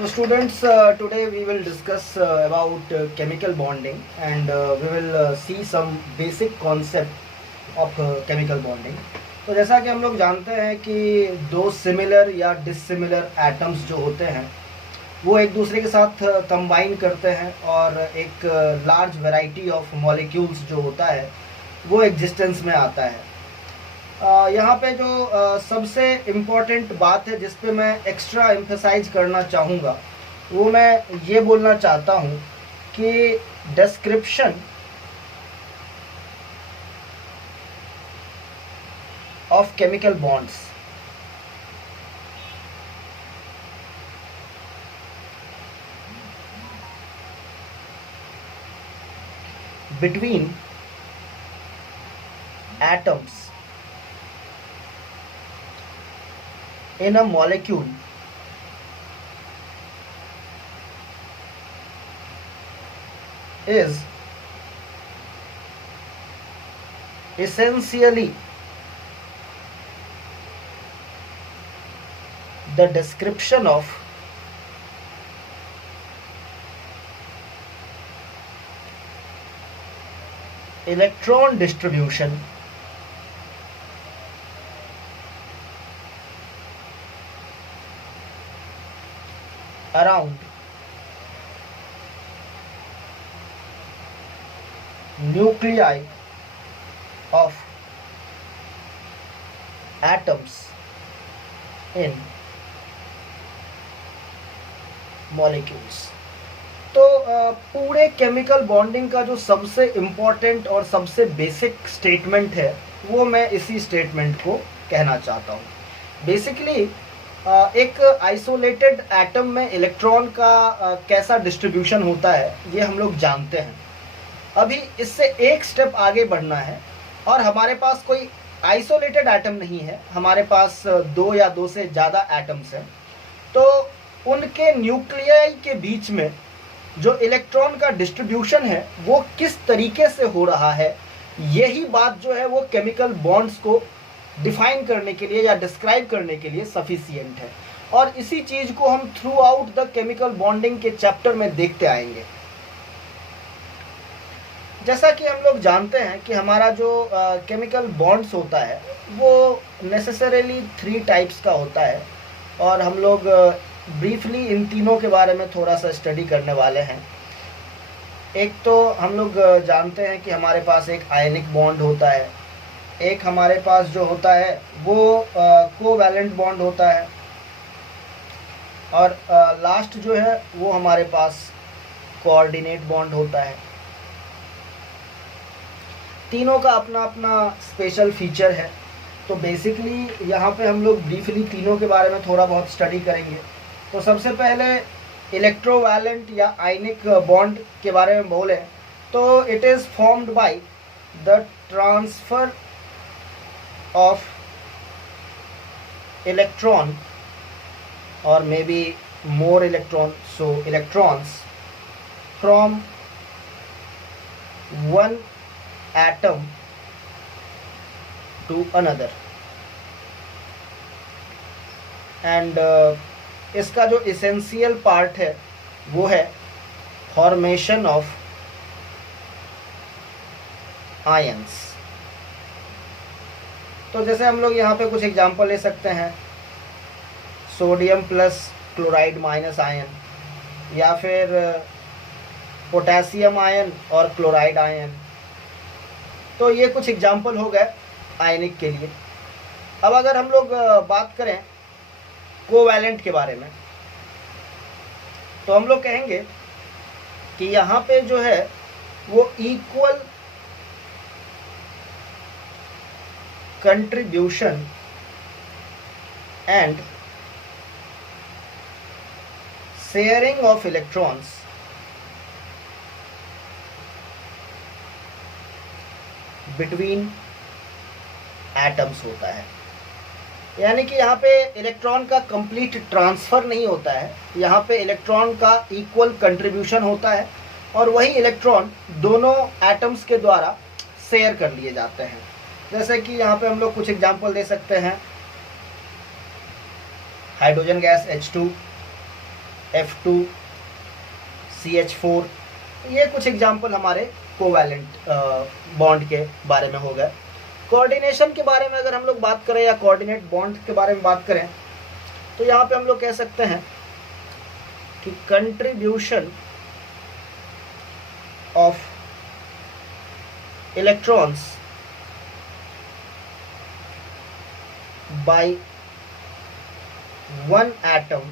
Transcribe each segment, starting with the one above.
So students, today we will discuss about chemical bonding and we will see some basic concept of chemical bonding. तो जैसा कि हम लोग जानते हैं कि दो सिमिलर या डिसिमिलर एटम्स जो होते हैं वो एक दूसरे के साथ कंबाइन करते हैं और एक लार्ज वैरायटी ऑफ मॉलिक्यूल्स जो होता है वो एग्जिस्टेंस में आता है। यहाँ पे जो सबसे इम्पोर्टेंट बात है जिस पे मैं एक्स्ट्रा एम्फेसाइज करना चाहूँगा वो मैं ये बोलना चाहता हूँ कि description of chemical bonds between atoms in a molecule is essentially the description of electron distribution around nuclei of atoms in molecules। तो पूरे केमिकल बॉन्डिंग का जो सबसे इम्पोर्टेंट और सबसे बेसिक स्टेटमेंट है वो मैं इसी स्टेटमेंट को कहना चाहता हूँ। बेसिकली एक आइसोलेटेड एटम में इलेक्ट्रॉन का कैसा डिस्ट्रीब्यूशन होता है ये हम लोग जानते हैं। अभी इससे एक स्टेप आगे बढ़ना है और हमारे पास कोई आइसोलेटेड एटम नहीं है, हमारे पास दो या दो से ज़्यादा एटम्स हैं। तो उनके न्यूक्लियाई के बीच में जो इलेक्ट्रॉन का डिस्ट्रीब्यूशन है वो किस तरीके से हो रहा है, यही बात जो है वो केमिकल बॉन्ड्स को डिफाइन करने के लिए या डिस्क्राइब करने के लिए सफिशिएंट है। और इसी चीज़ को हम through out the chemical bonding के चैप्टर में देखते आएंगे। जैसा कि हम लोग जानते हैं कि हमारा जो केमिकल बॉन्ड्स होता है वो नेसेसरीली 3 टाइप्स का होता है और हम लोग ब्रीफली इन तीनों के बारे में थोड़ा सा स्टडी करने वाले हैं। एक तो हम लोग जानते हैं कि हमारे पास एक आयनिक बॉन्ड होता है, एक हमारे पास जो होता है वो कोवैलेंट बॉन्ड होता है और लास्ट जो है वो हमारे पास कोऑर्डिनेट बॉन्ड होता है। तीनों का अपना अपना स्पेशल फीचर है। तो बेसिकली यहाँ पे हम लोग ब्रीफली तीनों के बारे में थोड़ा बहुत स्टडी करेंगे। तो सबसे पहले इलेक्ट्रोवैलेंट या आयनिक बॉन्ड के बारे में बोलें तो it is formed by the transfer of electron or maybe more electron, so electrons from one atom to another and इसका जो essential part है वो है formation of ions। तो जैसे हम लोग यहाँ पे कुछ एग्जांपल ले सकते हैं, sodium plus chloride minus ion या फिर पोटेशियम आयन और क्लोराइड आयन। तो ये कुछ एग्जांपल हो गए आयनिक के लिए। अब अगर हम लोग बात करें कोवैलेंट के बारे में तो हम लोग कहेंगे कि यहाँ पे जो है वो equal contribution and sharing of electrons between atoms होता है। यानी कि यहाँ पे इलेक्ट्रॉन का कंप्लीट ट्रांसफ़र नहीं होता है, यहाँ पे इलेक्ट्रॉन का इक्वल कंट्रीब्यूशन होता है और वही इलेक्ट्रॉन दोनों एटम्स के द्वारा शेयर कर लिए जाते हैं। जैसे कि यहाँ पे हम लोग कुछ एग्जांपल दे सकते हैं, हाइड्रोजन गैस H2 F2CH4, ये कुछ एग्जाम्पल हमारे कोवैलेंट बॉन्ड के बारे में हो गए। कोऑर्डिनेशन के बारे में अगर हम लोग बात करें या कोऑर्डिनेट बॉन्ड के बारे में बात करें तो यहाँ पे हम लोग कह सकते हैं कि contribution of electrons bye one atom,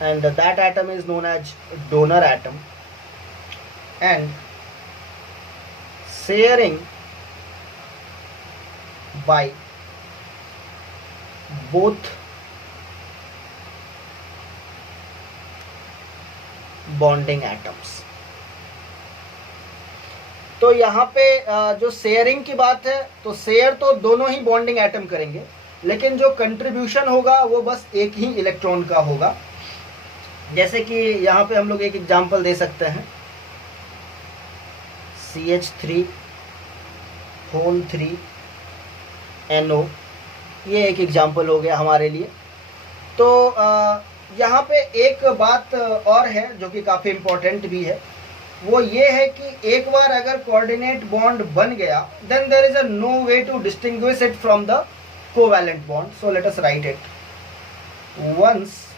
and that atom is known as donor atom, and sharing by both bonding atoms। तो यहाँ पे जो शेयरिंग की बात है, तो शेयर तो दोनों ही बॉन्डिंग एटम करेंगे, लेकिन जो कंट्रीब्यूशन होगा वो बस एक ही इलेक्ट्रॉन का होगा। जैसे कि यहाँ पे हम लोग एक एग्जांपल दे सकते हैं, CH3 3NO, ये एक एग्जांपल हो गया हमारे लिए। तो यहाँ पे एक बात और है जो कि काफ़ी इम्पोर्टेंट भी है, वो ये है कि एक बार अगर कोऑर्डिनेट बॉन्ड बन गया, then there is a no way to distinguish it from the covalent bond. So let us write it. Once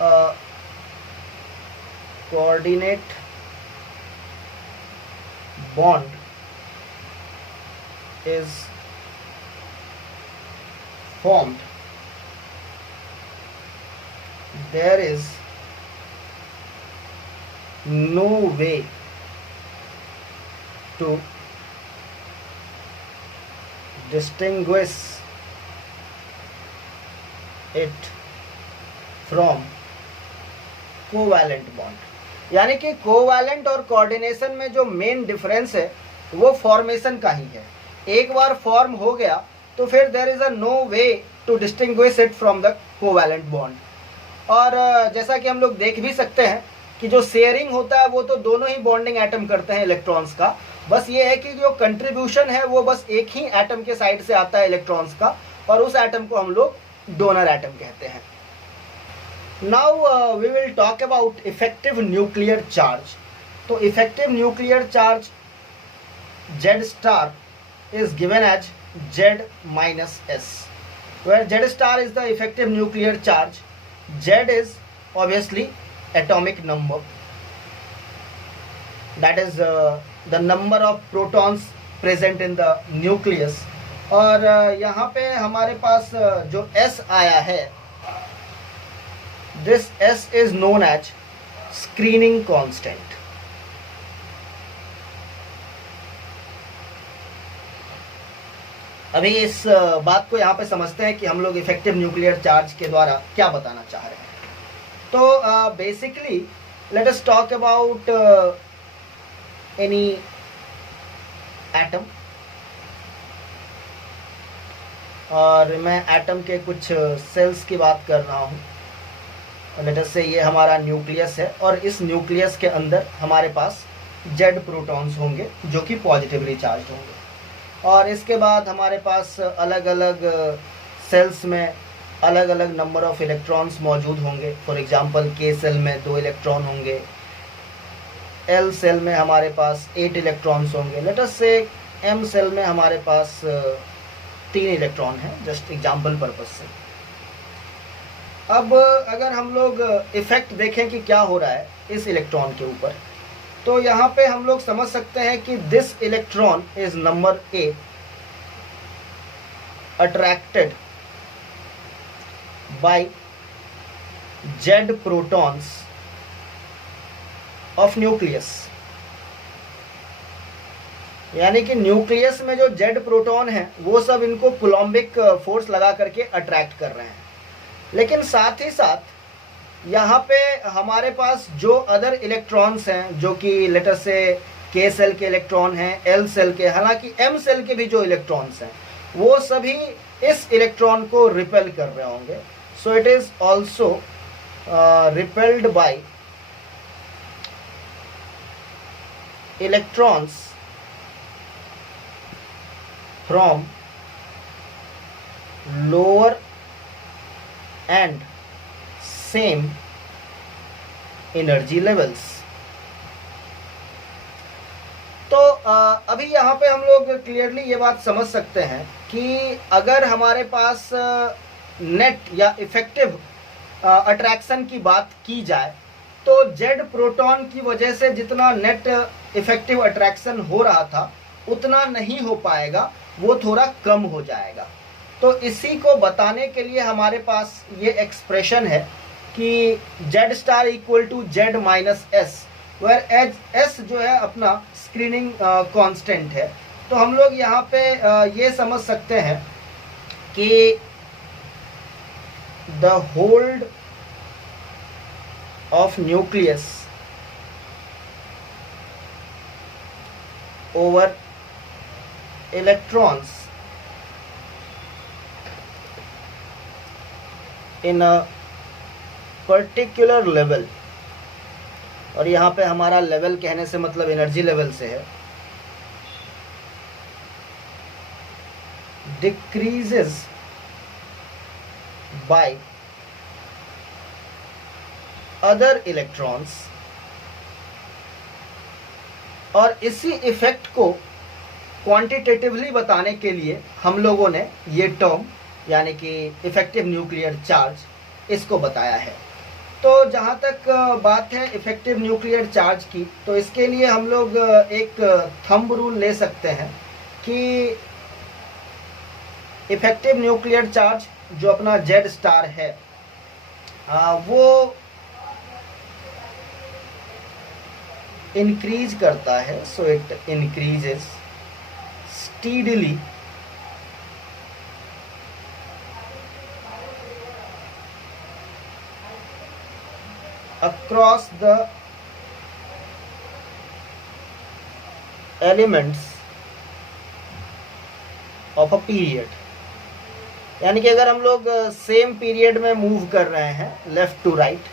a coordinate bond is formed, there is no way to distinguish it from covalent bond. यानी कि covalent और coordination में जो main difference है वो formation का ही है। एक बार फॉर्म हो गया तो फिर there is a no way to distinguish it from the covalent bond. और जैसा कि हम लोग देख भी सकते हैं कि जो शेयरिंग होता है वो तो दोनों ही बॉन्डिंग एटम करते हैं इलेक्ट्रॉन्स का, बस ये है कि जो कंट्रीब्यूशन है वो बस एक ही एटम के साइड से आता है इलेक्ट्रॉन्स का, और उस एटम को हम लोग डोनर एटम कहते हैं। Now we will talk about effective nuclear charge. तो effective nuclear charge Z star is given as Z minus S, where Z star is the effective nuclear charge, Z is obviously atomic number, that is the number of protons present in the nucleus। और यहाँ पे हमारे पास जो S आया है, this S is known as screening constant। अभी इस बात को यहाँ पे समझते हैं कि हम लोग इफेक्टिव न्यूक्लियर चार्ज के द्वारा क्या बताना चाह रहे हैं। तो basically let us talk about any atom, और मैं एटम के कुछ सेल्स की बात कर रहा हूँ। लेट अस से ये हमारा न्यूक्लियस है, और इस न्यूक्लियस के अंदर हमारे पास जेड प्रोटॉन्स होंगे जो कि पॉजिटिवली चार्ज होंगे, और इसके बाद हमारे पास अलग अलग सेल्स में अलग अलग नंबर ऑफ इलेक्ट्रॉन्स मौजूद होंगे। फॉर एग्जांपल के सेल में 2 इलेक्ट्रॉन होंगे, एल सेल में हमारे पास 8 इलेक्ट्रॉन्स होंगे, लेट अस से एम सेल में हमारे पास 3 इलेक्ट्रॉन हैं, जस्ट एग्जांपल पर्पज से। अब अगर हम लोग इफेक्ट देखें कि क्या हो रहा है इस इलेक्ट्रॉन के ऊपर, तो यहाँ पे हम लोग समझ सकते हैं कि this electron is number A attracted by Z protons of nucleus. यानी कि न्यूक्लियस में जो जेड प्रोटॉन है वो सब इनको कूलम्बिक फोर्स लगा करके अट्रैक्ट कर रहे हैं, लेकिन साथ ही साथ यहाँ पे हमारे पास जो अदर इलेक्ट्रॉन्स हैं, जो कि लेटर से के सेल के इलेक्ट्रॉन हैं, एल सेल के, हालांकि एम सेल के भी जो इलेक्ट्रॉन्स हैं वो सभी इस इलेक्ट्रॉन को रिपेल कर रहे होंगे। So it is also repelled by electrons from lower and same energy levels. तो अभी यहाँ पे हम लोग क्लियरली ये बात समझ सकते हैं कि अगर हमारे पास नेट या इफेक्टिव अट्रैक्शन की बात की जाए तो जेड प्रोटॉन की वजह से जितना नेट इफेक्टिव अट्रैक्शन हो रहा था उतना नहीं हो पाएगा, वो थोड़ा कम हो जाएगा। तो इसी को बताने के लिए हमारे पास ये एक्सप्रेशन है कि Z star equal to Z minus S, where S जो है अपना स्क्रीनिंग कांस्टेंट है। तो हम लोग यहाँ पे ये समझ सकते हैं कि the hold of nucleus over electrons in a particular level, और यहाँ पे हमारा लेवल कहने से मतलब एनर्जी लेवल से है, डिक्रीजेस बाय अदर इलेक्ट्रॉन्स। और इसी इफेक्ट को क्वांटिटेटिवली बताने के लिए हम लोगों ने ये टर्म यानी कि इफेक्टिव न्यूक्लियर चार्ज इसको बताया है। तो जहाँ तक बात है इफेक्टिव न्यूक्लियर चार्ज की, तो इसके लिए हम लोग एक थंब रूल ले सकते हैं कि इफेक्टिव न्यूक्लियर चार्ज जो अपना जेड स्टार है वो इंक्रीज करता है, so it increases steadily across the elements of a period। यानी कि अगर हम लोग सेम पीरियड में मूव कर रहे हैं लेफ्ट टू राइट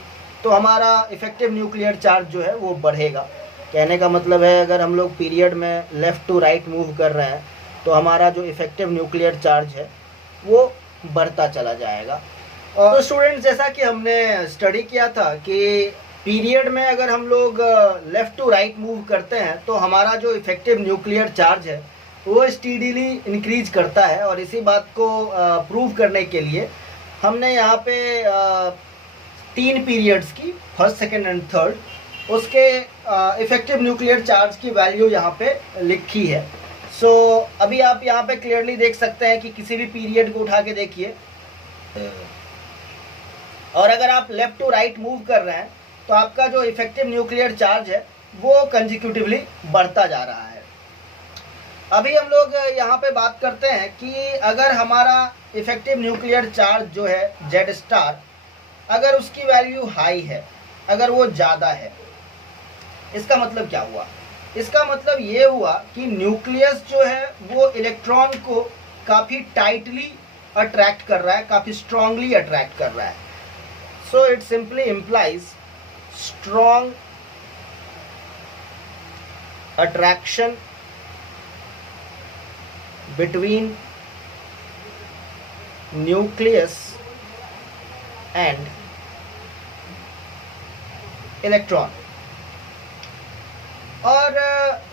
तो हमारा इफेक्टिव न्यूक्लियर चार्ज जो है वो बढ़ेगा। कहने का मतलब है अगर हम लोग पीरियड में लेफ्ट टू राइट मूव कर रहे हैं तो हमारा जो इफेक्टिव न्यूक्लियर चार्ज है वो बढ़ता चला जाएगा। तो स्टूडेंट्स जैसा कि हमने स्टडी किया था कि पीरियड में अगर हम लोग लेफ़्ट टू राइट मूव करते हैं तो हमारा जो इफेक्टिव न्यूक्लियर चार्ज है वो स्टीडीली इंक्रीज करता है। और इसी बात को प्रूव करने के लिए हमने यहाँ पे 3 पीरियड्स की, फर्स्ट सेकेंड एंड थर्ड, उसके इफेक्टिव न्यूक्लियर चार्ज की वैल्यू यहाँ पे लिखी है। सो अभी आप यहाँ पे क्लियरली देख सकते हैं कि किसी भी पीरियड को उठा के देखिए और अगर आप लेफ्ट टू राइट मूव कर रहे हैं तो आपका जो इफेक्टिव न्यूक्लियर चार्ज है वो कंजिक्यूटिवली बढ़ता जा रहा है। अभी हम लोग यहाँ पे बात करते हैं कि अगर हमारा इफेक्टिव न्यूक्लियर चार्ज जो है जेड स्टार, अगर उसकी वैल्यू हाई है, अगर वो ज़्यादा है, इसका मतलब क्या हुआ? इसका मतलब ये हुआ कि न्यूक्लियस जो है वो इलेक्ट्रॉन को काफ़ी टाइटली अट्रैक्ट कर रहा है, काफ़ी स्ट्रांगली अट्रैक्ट कर रहा है। So it simply implies strong attraction between nucleus and electron। और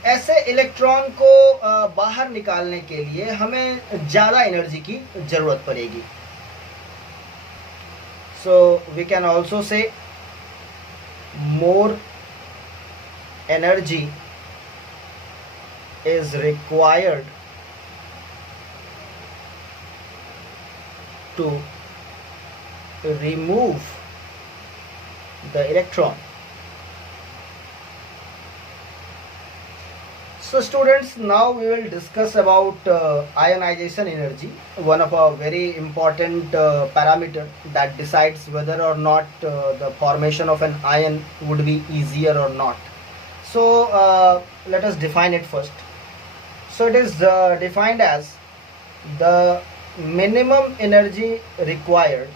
ऐसे इलेक्ट्रॉन को बाहर निकालने के लिए हमें ज़्यादा एनर्जी की ज़रूरत पड़ेगी। So we can also say more energy is required to remove the electron। So students, now we will discuss about ionization energy, one of our very important parameter that decides whether or not the formation of an ion would be easier or not. So let us define it first. So it is defined as the minimum energy required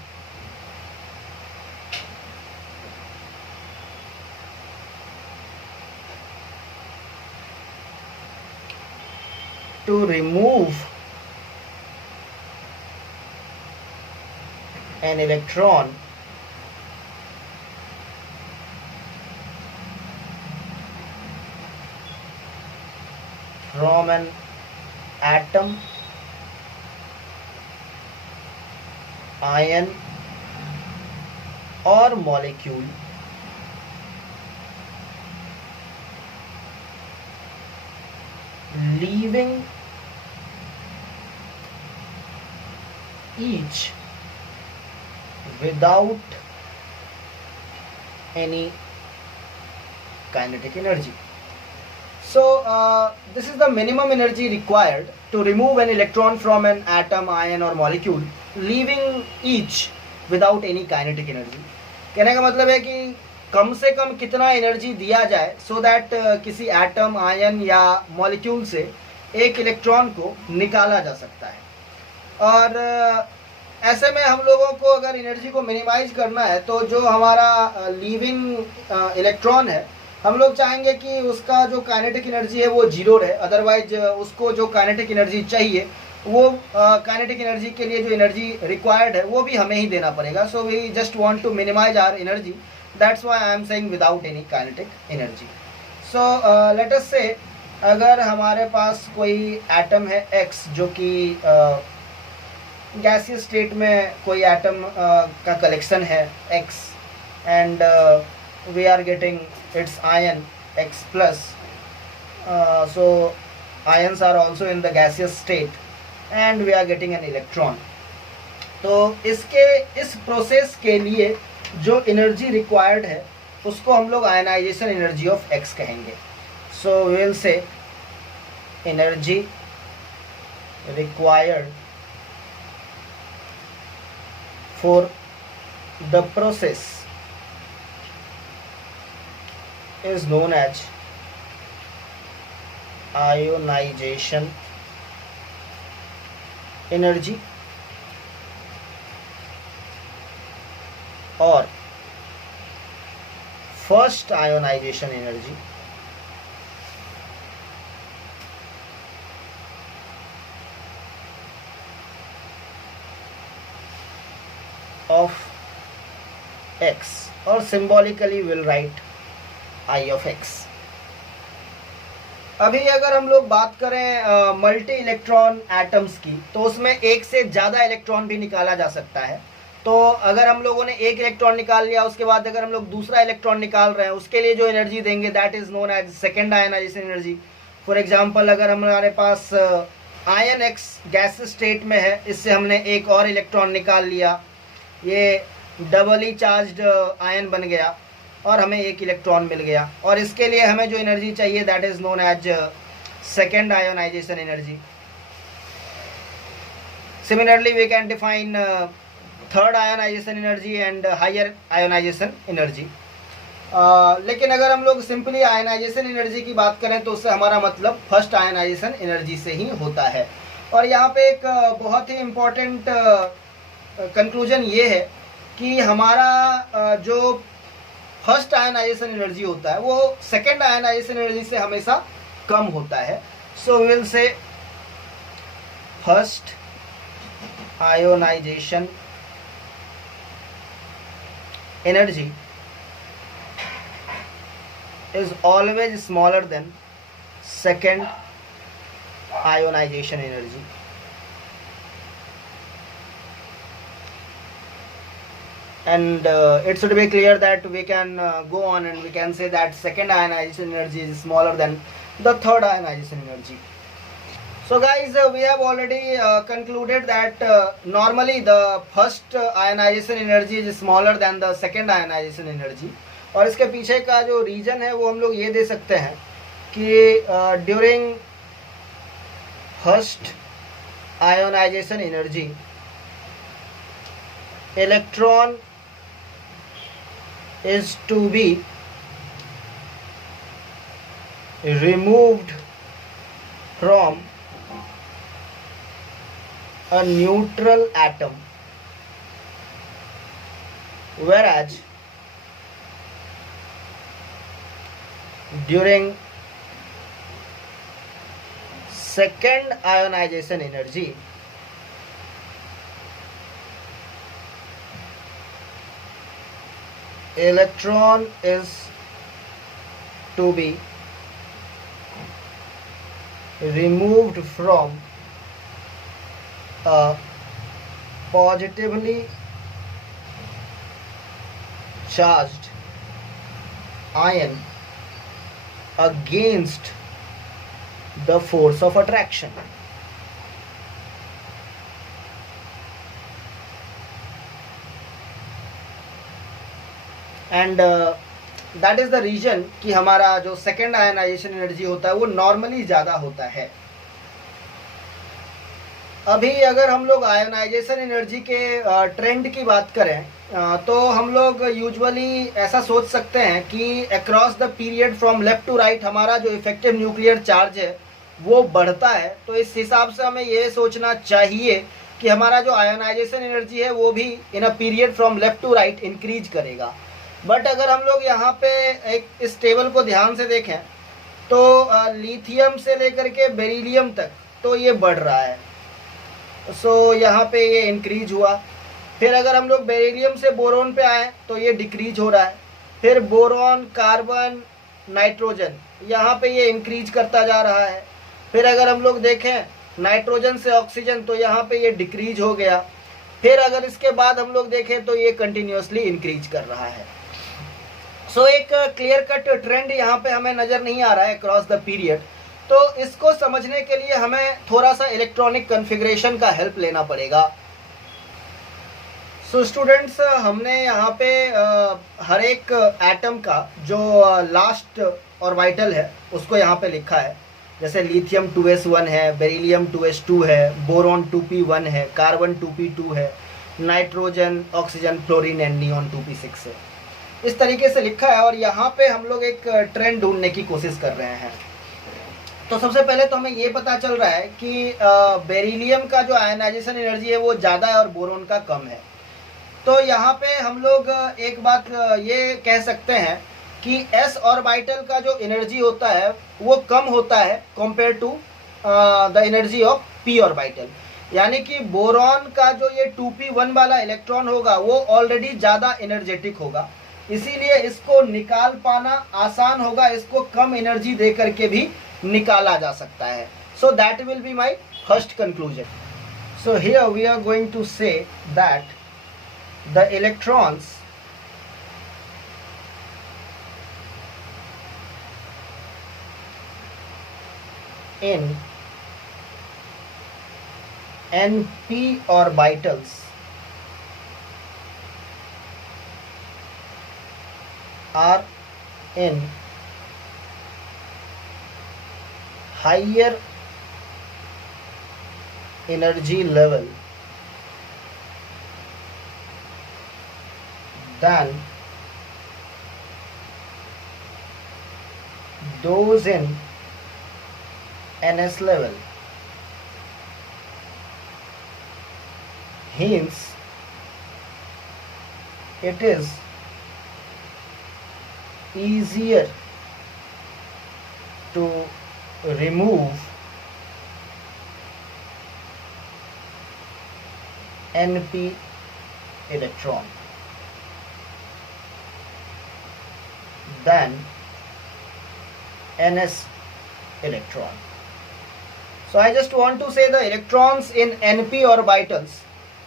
to remove an electron from an atom, ion or molecule leaving each without any kinetic energy. So this is the minimum energy required to remove an electron from an atom, ion or molecule, leaving each without any kinetic energy. कहने का मतलब है कि कम से कम कितना energy दिया जाए so that किसी एटम, आयन या मॉलिक्यूल से एक इलेक्ट्रॉन को निकाला जा सकता है. और ऐसे में हम लोगों को अगर एनर्जी को मिनिमाइज करना है तो जो हमारा लीविंग इलेक्ट्रॉन है, हम लोग चाहेंगे कि उसका जो काइनेटिक एनर्जी है वो जीरो रहे. अदरवाइज उसको जो काइनेटिक एनर्जी चाहिए वो काइनेटिक एनर्जी के लिए जो एनर्जी रिक्वायर्ड है वो भी हमें ही देना पड़ेगा. So we just want to minimise our energy, that's why I am saying without any kinetic energy. So let us say अगर हमारे पास कोई एटम है X जो कि गैसियस स्टेट में कोई एटम का कलेक्शन है X, and we are getting its ion X plus, so ions are also in the gaseous state and we are getting an electron. तो इस प्रोसेस के लिए जो एनर्जी रिक्वायर्ड है उसको हम लोग आयनाइजेशन एनर्जी ऑफ X कहेंगे. So we will say energy required for the process is known as ionization energy or first ionization energy of X, or symbolically we'll write I of X. अभी अगर हम लोग बात करें multi electron atoms की तो उसमें एक से ज़्यादा इलेक्ट्रॉन भी निकाला जा सकता है. तो अगर हम लोगों ने एक इलेक्ट्रॉन निकाल लिया, उसके बाद अगर हम लोग दूसरा इलेक्ट्रॉन निकाल रहे हैं, उसके लिए जो एनर्जी देंगे that is known as second ionisation energy. For example अगर हमारे पास आयन X गैस स्टेट में है, इससे हमने एक और इलेक्ट्रॉन निकाल लिया, ये डबली चार्ज्ड आयन बन गया और हमें एक इलेक्ट्रॉन मिल गया, और इसके लिए हमें जो एनर्जी चाहिए that is known as second ionisation energy. Similarly we can define third ionisation energy and higher ionisation energy. लेकिन अगर हम लोग सिंपली आयोनाइजेशन एनर्जी की बात करें तो उससे हमारा मतलब फर्स्ट आयोनाइजेशन एनर्जी से ही होता है. और यहाँ पे एक बहुत ही इम्पोर्टेंट कंक्लूजन ये है कि हमारा जो फर्स्ट आयनाइजेशन एनर्जी होता है वो सेकेंड आयनाइजेशन एनर्जी से हमेशा कम होता है. So will say first ionisation energy is always smaller than second ionization energy. And it should be clear that we can go on and we can say that second ionization energy is smaller than the third ionization energy. So guys, we have already concluded that normally the first ionization energy is smaller than the second ionization energy. और इसके पीछे का जो reason है वो हम लोग ये दे सकते हैं कि during first ionisation energy electron is to be removed from a neutral atom, whereas during second ionization energy electron is to be removed from a positively charged ion against the force of attraction. And that is the reason कि हमारा जो second ionisation energy होता है वो normally ज़्यादा होता है. अभी अगर हम लोग आयोनाइजेशन एनर्जी के ट्रेंड की बात करें तो हम लोग यूजुअली ऐसा सोच सकते हैं कि across the period from left to right हमारा जो इफेक्टिव न्यूक्लियर चार्ज है वो बढ़ता है. तो इस हिसाब से हमें ये सोचना चाहिए कि हमारा जो आयोनाइजेशन एनर्जी है वो भी in a period from left to right increase करेगा. बट अगर हम लोग यहाँ पे एक इस टेबल को ध्यान से देखें तो लिथियम से लेकर के बेरिलियम तक तो ये बढ़ रहा है. सो यहाँ पे ये इंक्रीज हुआ. फिर अगर हम लोग बेरिलियम से बोरोन पे आए तो ये डिक्रीज हो रहा है. फिर बोरॉन, कार्बन, नाइट्रोजन यहाँ पे ये इंक्रीज करता जा रहा है. फिर अगर हम लोग देखें नाइट्रोजन से ऑक्सीजन तो यहाँ पे ये डिक्रीज हो गया. फिर अगर इसके बाद हम लोग देखें तो ये कंटिन्यूसली इंक्रीज कर रहा है. सो एक क्लियर कट ट्रेंड यहाँ पे हमें नज़र नहीं आ रहा है क्रॉस द पीरियड. तो इसको समझने के लिए हमें थोड़ा सा इलेक्ट्रॉनिक कॉन्फ़िगरेशन का हेल्प लेना पड़ेगा. सो स्टूडेंट्स हमने यहाँ पे हर एक एटम का जो लास्ट ऑर्बिटल है उसको यहाँ पे लिखा है. जैसे लिथियम 2s1 है, बेरिलियम 2s2 है, बोरॉन 2p1 है, कार्बन 2p2 है, nitrogen, oxygen, fluorine and neon 2p6 है. इस तरीके से लिखा है और यहाँ पे हम लोग एक ट्रेंड ढूंढने की कोशिश कर रहे हैं. तो सबसे पहले तो हमें ये पता चल रहा है कि बेरिलियम का जो आयनाइजेशन एनर्जी है वो ज़्यादा है और बोरोन का कम है. तो यहाँ पे हम लोग एक बात ये कह सकते हैं कि s ऑर्बिटल का जो एनर्जी होता है वो कम होता है compare to the energy of p orbital. यानी कि बोरॉन का जो ये 2p1 वाला इलेक्ट्रॉन होगा वो ऑलरेडी ज़्यादा एनर्जेटिक होगा, इसीलिए इसको निकाल पाना आसान होगा. इसको कम एनर्जी दे करके भी निकाला जा सकता है. So that will be my first conclusion. So here we are going to say that the electrons in np orbitals are in higher energy level than those in ns level. Hence, it is easier to remove NP electron than ns electron. So I just want to say the electrons in np orbitals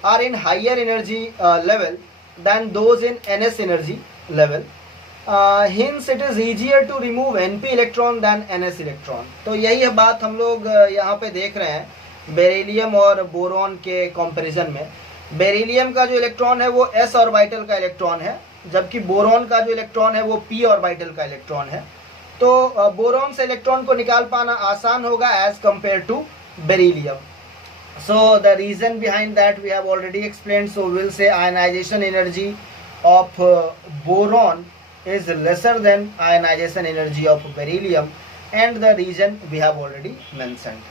are in higher energy level than those in ns energy level. Hence it is easier to remove np electron than ns electron. तो यही है बात हम लोग यहाँ पे देख रहे हैं बेरिलियम और बोरॉन के कंपैरिजन में. बेरिलियम का जो इलेक्ट्रॉन है वो s ऑर्बिटल का इलेक्ट्रॉन है, जबकि बोरॉन का जो इलेक्ट्रॉन है वो p ऑर्बिटल का इलेक्ट्रॉन है. तो बोरॉन से इलेक्ट्रॉन को निकाल पाना आसान होगा as compare to beryllium. So the reason behind that we have already explained. So will say ionisation energy of boron is lesser than ionization energy of beryllium and the reason we have already mentioned.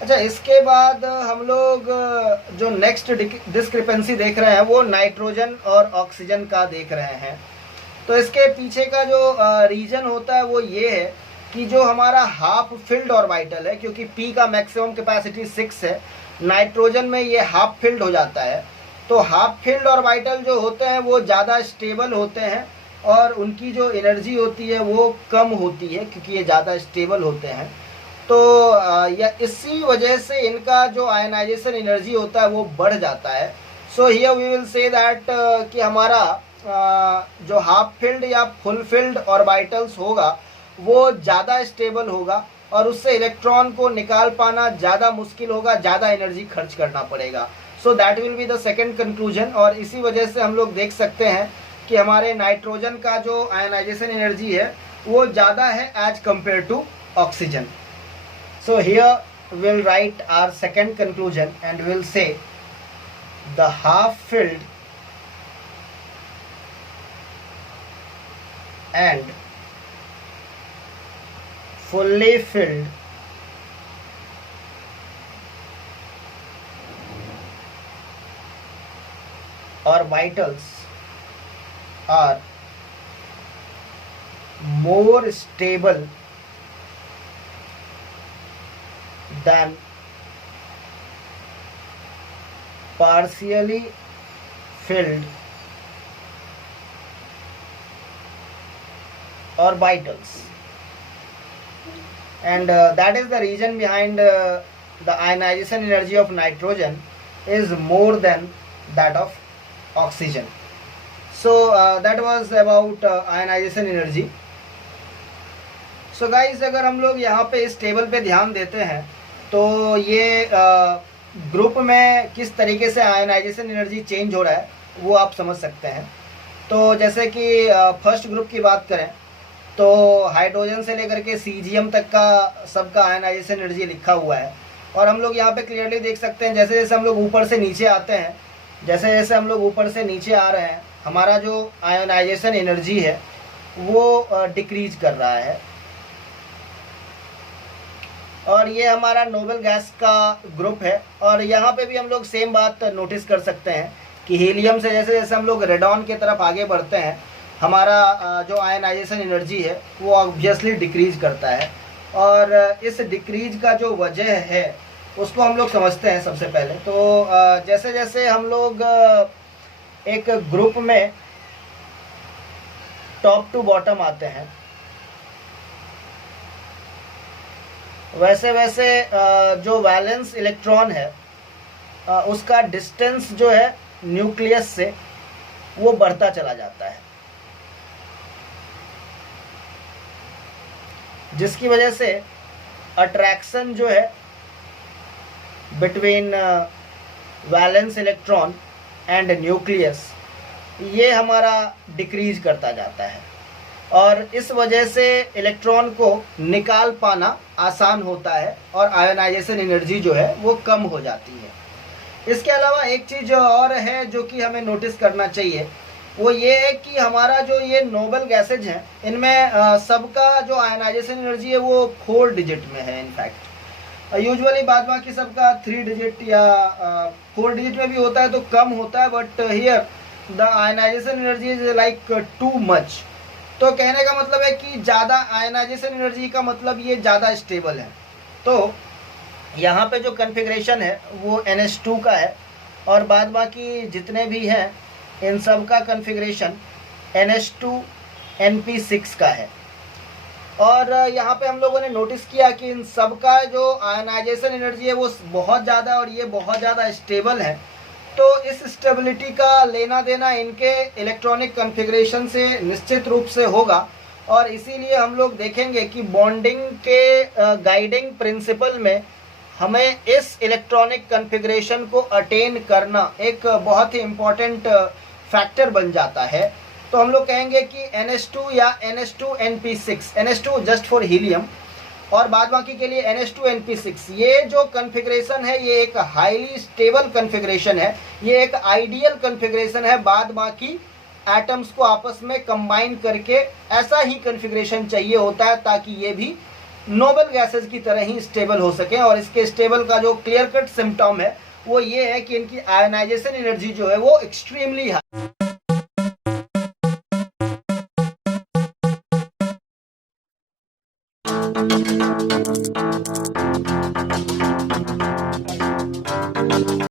अच्छा, इसके बाद हम लोग जो next discrepancy देख रहे हैं वो नाइट्रोजन और ऑक्सीजन का देख रहे हैं. तो इसके पीछे का जो रीजन होता है वो ये है कि जो हमारा हाफ फिल्ड ऑर्बिटल है, क्योंकि p का मैक्सिमम कैपेसिटी 6 है, नाइट्रोजन में ये हाफ फिल्ड हो जाता है. तो हाफ फील्ड ऑर्बिटल जो होते हैं वो ज़्यादा स्टेबल होते हैं और उनकी जो एनर्जी होती है वो कम होती है क्योंकि ये ज़्यादा स्टेबल होते हैं। तो या इसी वजह से इनका जो आयनाइजेशन एनर्जी होता है वो बढ़ जाता है। So here we will say that कि हमारा जो हाफ फील्ड या फुल फील्ड ऑर्बिटल्स होगा वो ज़्यादा स्टेबल होगा और उससे इलेक्ट्रॉन को निकाल पाना ज़्यादा मुश्किल होगा, ज़्यादा एनर्जी खर्च करना पड़ेगा। सो that will be the second conclusion. और इसी वजह से हम लोग देख सकते हैं कि हमारे नाइट्रोजन का जो आयनाइजेशन एनर्जी है वो ज़्यादा है as compare to oxygen. So here will write our second conclusion and will say the half filled and fully filled orbitals are more stable than partially filled orbitals, and that is the reason behind the ionization energy of nitrogen is more than that of oxygen. So that was about ionization energy. So guys, अगर हम लोग यहाँ पे इस table पे ध्यान देते हैं तो ये ग्रुप में किस तरीके से आयनाइजेशन एनर्जी चेंज हो रहा है वो आप समझ सकते हैं। तो जैसे कि फर्स्ट ग्रुप की बात करें तो हाइड्रोजन से लेकर के सीजियम तक का सबका आयनाइजेशन एनर्जी लिखा हुआ है। और हम लोग यहाँ पे क्लियरली देख सकते हैं जैसे जैसे हम लोग ऊपर से नीचे आते हैं, जैसे जैसे हम लोग ऊपर से नीचे आ रहे हैं, हमारा जो आयनाइजेशन एनर्जी है वो डिक्रीज कर रहा है। और ये हमारा नोबल गैस का ग्रुप है। और यहाँ पे भी हम लोग सेम बात नोटिस कर सकते हैं कि हीलियम से जैसे जैसे हम लोग रेडॉन की तरफ आगे बढ़ते हैं, हमारा जो आयनाइजेशन एनर्जी है वो ऑब्वियसली डिक्रीज करता है। और इस डिक्रीज का जो वजह है उसको हम लोग समझते हैं सबसे पहले। तो जैसे जैसे हम लोग एक ग्रुप में टॉप टू बॉटम आते हैं, वैसे वैसे जो वैलेंस इलेक्ट्रॉन है उसका डिस्टेंस जो है न्यूक्लियस से वो बढ़ता चला जाता है, जिसकी वजह से अट्रैक्शन जो है between valence electron and nucleus ये हमारा डिक्रीज करता जाता है। और इस वजह से इलेक्ट्रॉन को निकाल पाना आसान होता है और आयनाइजेशन एनर्जी जो है वो कम हो जाती है। इसके अलावा एक चीज़ और है जो कि हमें नोटिस करना चाहिए, वो ये है कि हमारा जो ये नोबल गैसेज हैं इनमें सबका जो आयनाइजेशन एनर्जी है वो 4 डिजिट में है। इनफैक्ट यूजुअली बाद बाकी सबका 3 डिजिट या 4 डिजिट में भी होता है तो कम होता है, but here the ionization energy is like too much. तो कहने का मतलब है कि ज़्यादा आयनाइजेशन एनर्जी का मतलब ये ज़्यादा स्टेबल है। तो यहाँ पे जो कन्फिग्रेशन है वो NH2 का है और बाद बाकी जितने भी हैं इन सब का कन्फिग्रेशन NH2 NP6 का है। और यहाँ पे हम लोगों ने नोटिस किया कि इन सब का जो आयनाइजेशन एनर्जी है वो बहुत ज़्यादा और ये बहुत ज़्यादा स्टेबल है। तो इस स्टेबिलिटी का लेना देना इनके इलेक्ट्रॉनिक कॉन्फ़िगरेशन से निश्चित रूप से होगा। और इसीलिए हम लोग देखेंगे कि बॉन्डिंग के गाइडिंग प्रिंसिपल में हमें इस इलेक्ट्रॉनिक कॉन्फ़िगरेशन को अटेन करना एक बहुत ही इम्पॉर्टेंट फैक्टर बन जाता है। तो हम लोग कहेंगे कि NH2 या NH2NP6, NH2 just for helium और बाद बाकी के लिए NH2NP6, ये जो कॉन्फ़िगरेशन है ये एक हाईली स्टेबल कॉन्फ़िगरेशन है, ये एक आइडियल कॉन्फ़िगरेशन है। बाद बाकी एटम्स को आपस में कंबाइन करके ऐसा ही कॉन्फ़िगरेशन चाहिए होता है ताकि ये भी नोबल गैसेस की तरह ही स्टेबल हो सके। और इसके स्टेबल का जो क्लियर कट सिम्टम है वो ये है कि इनकी आयनाइजेशन एनर्जी जो है वो एक्सट्रीमली हाई